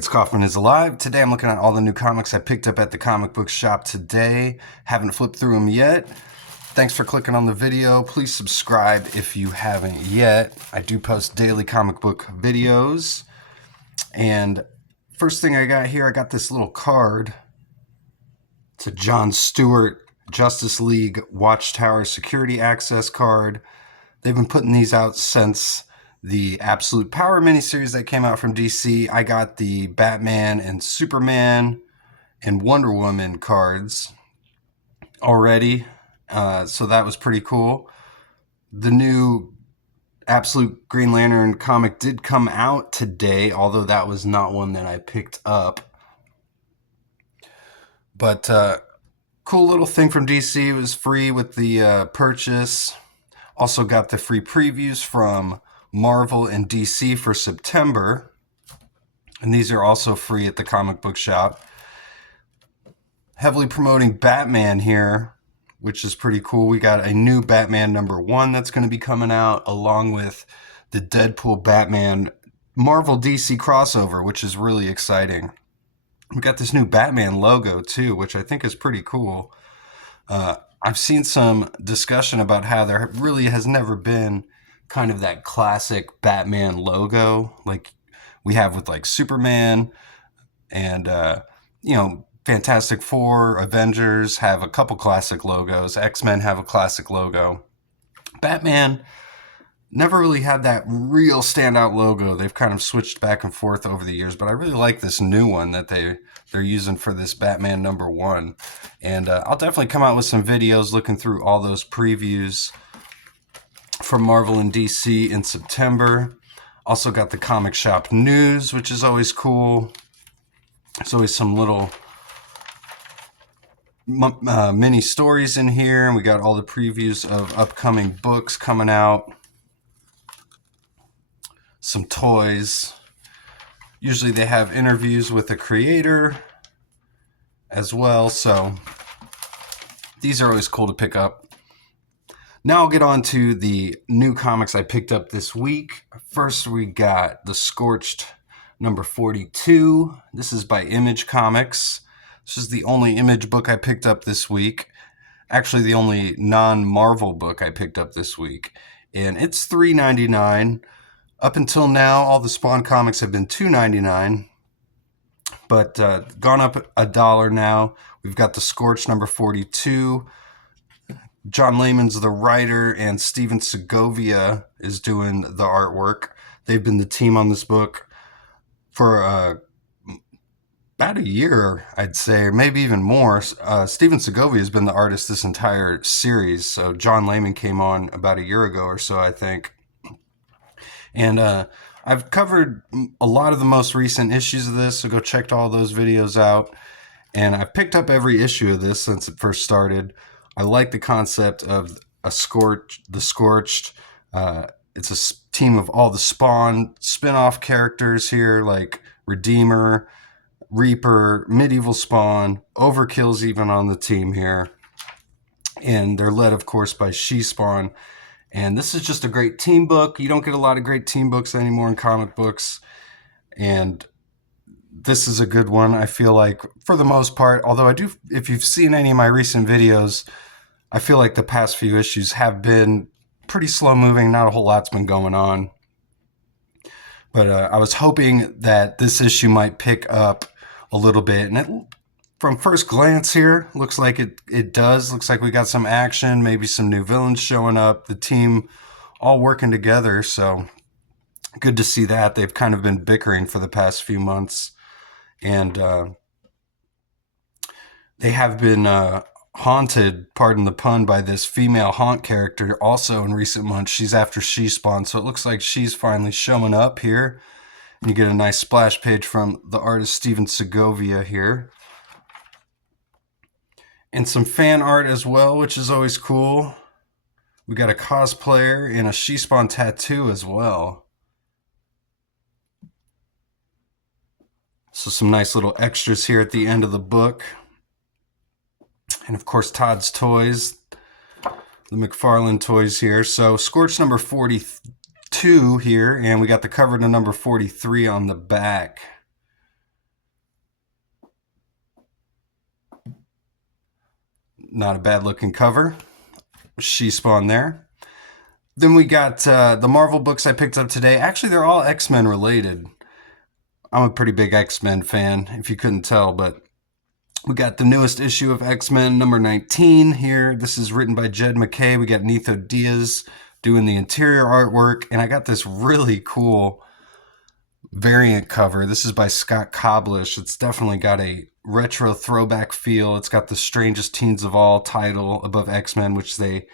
It's Kaufman is Alive. Today I'm looking at all the new comics I picked up at the comic book shop today. Haven't flipped through them yet. Thanks for clicking on the video. Please subscribe if you haven't yet. I do post daily comic book videos. And first thing I got here, I got this little card. It's a John Stewart Justice League Watchtower Security Access card. They've been putting these out since the Absolute Power miniseries that came out from DC. I got the Batman and Superman and Wonder Woman cards already, so that was pretty cool. The new Absolute Green Lantern comic did come out today, although that was not one that I picked up. But cool little thing from DC. It was free with the purchase. Also got the free previews from Marvel and DC for September. And these are also free at the comic book shop. Heavily promoting Batman here, which is pretty cool. We got a new Batman #1 that's going to be coming out, along with the Deadpool Batman Marvel DC crossover, which is really exciting. We got this new Batman logo too, which I think is pretty cool. I've seen some discussion about how there really has never been kind of that classic Batman logo like we have with like Superman and, Fantastic Four, Avengers have a couple classic logos. XMen have a classic logo. Batman never really had that real standout logo. They've kind of switched back and forth over the years, but I really like this new one that they're using for this Batman #1. And I'll definitely come out with some videos looking through all those previews from Marvel and DC in September. Also got the comic shop news, which is always cool. There's always some little mini stories in here, and we got all the previews of upcoming books coming out. Some toys. Usually they have interviews with the creator as well, so these are always cool to pick up. Now I'll get on to the new comics I picked up this week. First we got The Scorched #42. This is by Image Comics. This is the only Image book I picked up this week. Actually, the only non-Marvel book I picked up this week. And it's $3.99. Up until now, all the Spawn comics have been $2.99. But gone up $1 now. We've got The Scorched #42. John Layman's the writer, and Steven Segovia is doing the artwork. They've been the team on this book for about a year, I'd say, or maybe even more. Steven Segovia has been the artist this entire series, so John Layman came on about a year ago or so, I think. And I've covered a lot of the most recent issues of this, so go check all those videos out. And I've picked up every issue of this since it first started. I like the concept of the Scorched. It's a team of all the Spawn spin-off characters here, like Redeemer, Reaper, Medieval Spawn, Overkill's even on the team here. And they're led, of course, by She-Spawn. And this is just a great team book. You don't get a lot of great team books anymore in comic books. And this is a good one, I feel like, for the most part. Although if you've seen any of my recent videos, I feel like the past few issues have been pretty slow moving. Not a whole lot's been going on. But I was hoping that this issue might pick up a little bit. And from first glance here, looks like it does. Looks like we got some action, maybe some new villains showing up, the team all working together. So good to see that. They've kind of been bickering for the past few months. And they have been haunted, pardon the pun, by this female haunt character also in recent months. She's after She-Spawn, so it looks like she's finally showing up here. And you get a nice splash page from the artist Steven Segovia here. And some fan art as well, which is always cool. We got a cosplayer and a She-Spawn tattoo as well. So some nice little extras here at the end of the book. And of course, Todd's Toys, the McFarlane toys here. So Scorched #42 here, and we got the cover to #43 on the back. not a bad looking cover. She Spawn there. Then we got the Marvel books I picked up today. Actually, they're all X-Men related. I'm a pretty big X-Men fan, if you couldn't tell, but we got the newest issue of X-Men, number 19 here. This is written by Jed McKay. We got Nitho Diaz doing the interior artwork, and I got this really cool variant cover. This is by Scott Koblish. It's definitely got a retro throwback feel. It's got the Strangest Teens of All title above X-Men, which they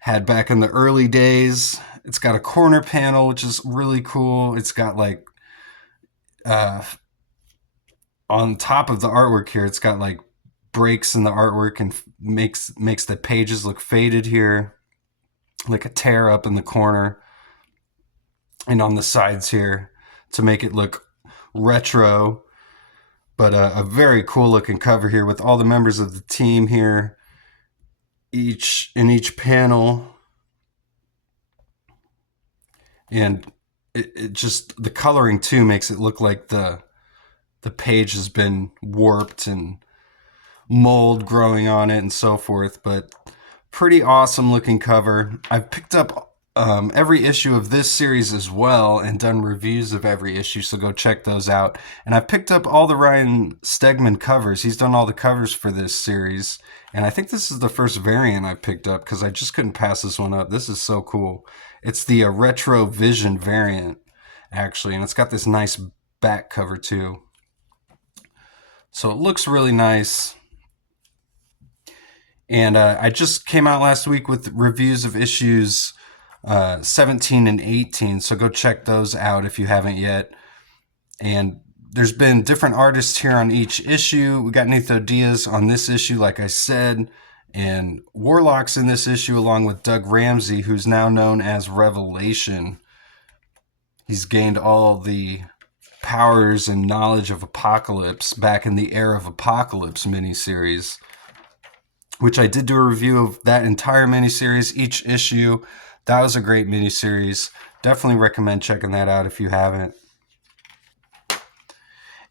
had back in the early days. It's got a corner panel, which is really cool. It's got like on top of the artwork here, it's got like breaks in the artwork and makes the pages look faded here, like a tear up in the corner and on the sides here to make it look retro. But a very cool looking cover here with all the members of the team here, each panel. And it just, the coloring too makes it look like the page has been warped and mold growing on it and so forth. But pretty awesome looking cover. I've picked up every issue of this series as well and done reviews of every issue, so go check those out. And I've picked up all the Ryan Stegman covers. He's done all the covers for this series, and I think this is the first variant I picked up because I just couldn't pass this one up. This is so cool. It's the Retro Vision variant, actually, and it's got this nice back cover too. So it looks really nice. And I just came out last week with reviews of issues 17 and 18, so go check those out if you haven't yet. And there's been different artists here on each issue. We got Nitho Diaz on this issue, like I said, and Warlock's in this issue along with Doug Ramsey, who's now known as Revelation. He's gained all the powers and knowledge of Apocalypse back in the Era of Apocalypse miniseries, which I did do a review of that entire miniseries, each issue. That was a great miniseries. Definitely recommend checking that out if you haven't.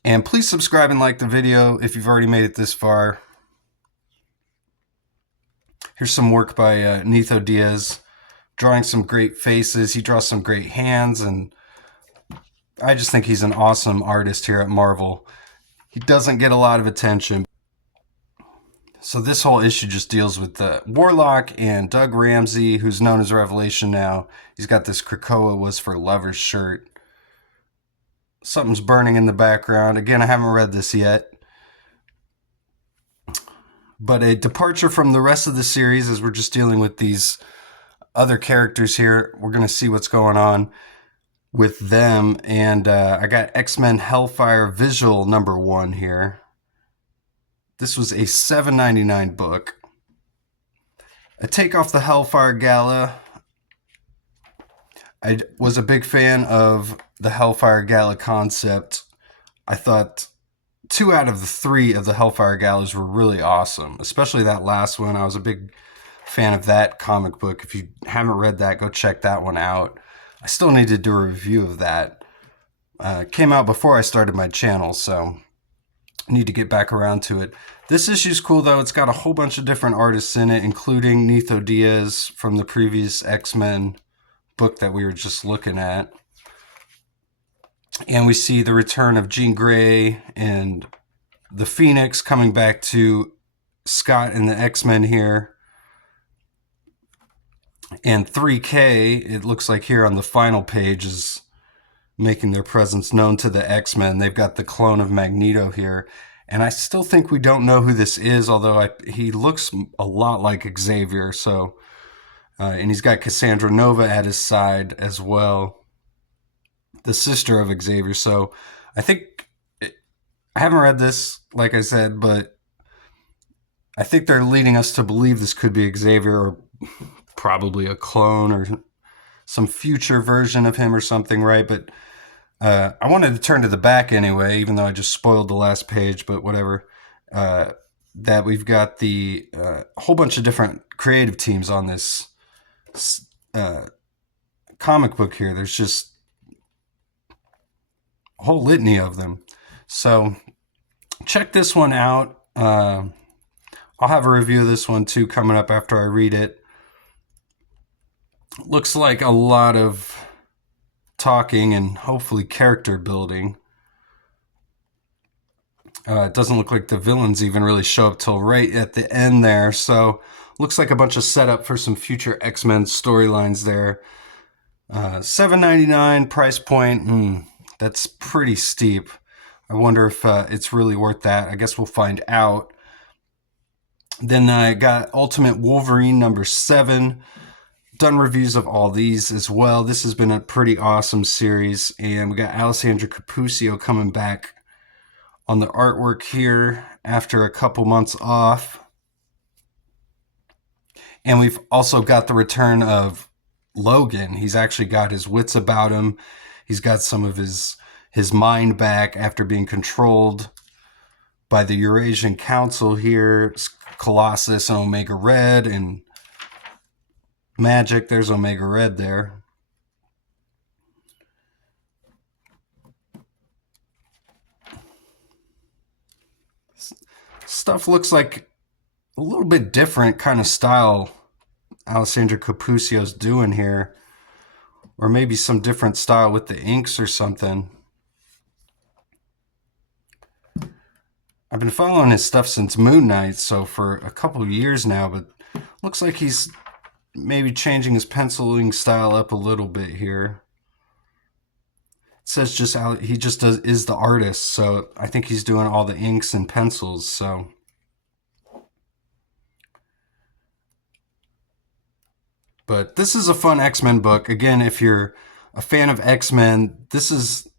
And please subscribe and like the video if you've already made it this far. Here's some work by Nitho Diaz, drawing some great faces. He draws some great hands, and I just think he's an awesome artist here at Marvel. He doesn't get a lot of attention. So this whole issue just deals with the Warlock and Doug Ramsey, who's known as Revelation now. He's got this Krakoa was for lovers shirt. Something's burning in the background. Again, I haven't read this yet. But a departure from the rest of the series, as we're just dealing with these other characters here. We're going to see what's going on with them. And I got X-Men Hellfire Visual #1 here. This was a $7.99 book. A take off the Hellfire Gala. I was a big fan of the Hellfire Gala concept. I thought 2 out of the 3 of the Hellfire Galas were really awesome, especially that last one. I was a big fan of that comic book. If you haven't read that, go check that one out. I still need to do a review of that. It came out before I started my channel, so I need to get back around to it. This issue's cool, though. It's got a whole bunch of different artists in it, including Nitho Diaz from the previous X-Men book that we were just looking at. And we see the return of Jean Grey and the Phoenix coming back to Scott and the X-Men here. And 3K, it looks like here on the final page, is making their presence known to the X-Men. They've got the clone of Magneto here. And I still think we don't know who this is, although he looks a lot like Xavier. So, and he's got Cassandra Nova at his side as well, the sister of Xavier. So I think, I haven't read this, like I said, but I think they're leading us to believe this could be Xavier, or probably a clone or some future version of him or something, right? But I wanted to turn to the back anyway, even though I just spoiled the last page, but whatever. That we've got the whole bunch of different creative teams on this comic book here. There's just a whole litany of them. So check this one out. I'll have a review of this one too coming up after I read it. Looks like a lot of talking and hopefully character building. It doesn't look like the villains even really show up till right at the end there, so looks like a bunch of setup for some future X-Men storylines there. $7.99 price point. That's pretty steep. I wonder if it's really worth that. I guess we'll find out. Then I got Ultimate Wolverine number 7. Done reviews of all these as well. This has been a pretty awesome series, and we got Alessandro Cappuccio coming back on the artwork here after a couple months off. And we've also got the return of Logan. He's actually got his wits about him. He's got some of his mind back after being controlled by the Eurasian Council here. Colossus and Omega Red and Magic. There's Omega Red there. Stuff looks like a little bit different kind of style Alessandro Cappuccio's doing here. Or maybe some different style with the inks or something. I've been following his stuff since Moon Knight, so for a couple of years now, but looks like he's maybe changing his penciling style up a little bit here. It says he just is the artist, so I think he's doing all the inks and pencils, so. But this is a fun X-Men book. Again, if you're a fan of X-Men, this is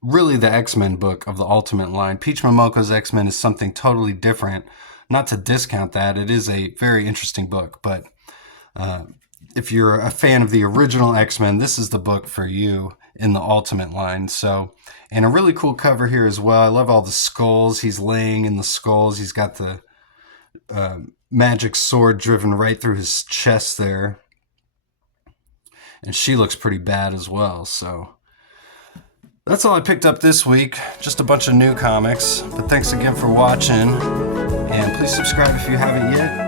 really the X-Men book of the Ultimate line. Peach Momoko's X-Men is something totally different. Not to discount that, it is a very interesting book, but if you're a fan of the original X-Men, this is the book for you in the Ultimate line. So, and a really cool cover here as well. I love all the skulls. He's laying in the skulls. He's got the magic sword driven right through his chest there. And she looks pretty bad as well, so. That's all I picked up this week. Just a bunch of new comics. But thanks again for watching. And please subscribe if you haven't yet.